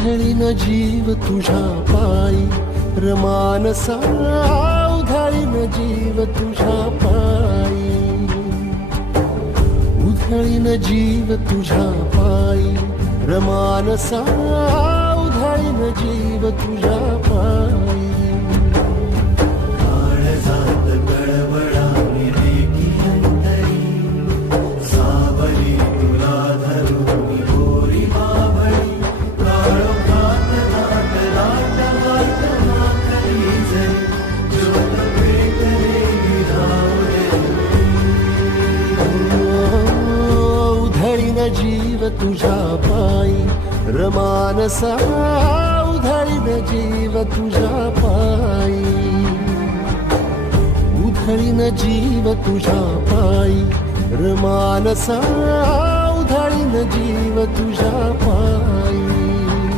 उधळीन जीव तुझ्या पायी रमानसा उधळीन जीव तुझ्या पायी उधळीन जीव तुझ्या पायी रमानसा उधळीन जीव तुझ्या पायी काळजात गडबडाने रेगी अंतरी सावली तुला धरून गोरी बाभळी काळोखात नाट नाट हात नाकरी जरी ज्योत पेटले उधळीन जीव तुझ्या पायी रमानसा उधळीन जीव तुझ्या पायी उधळीन जीव तुझ्या पायी रमानसा उधळीन जीव तुझ्या पायी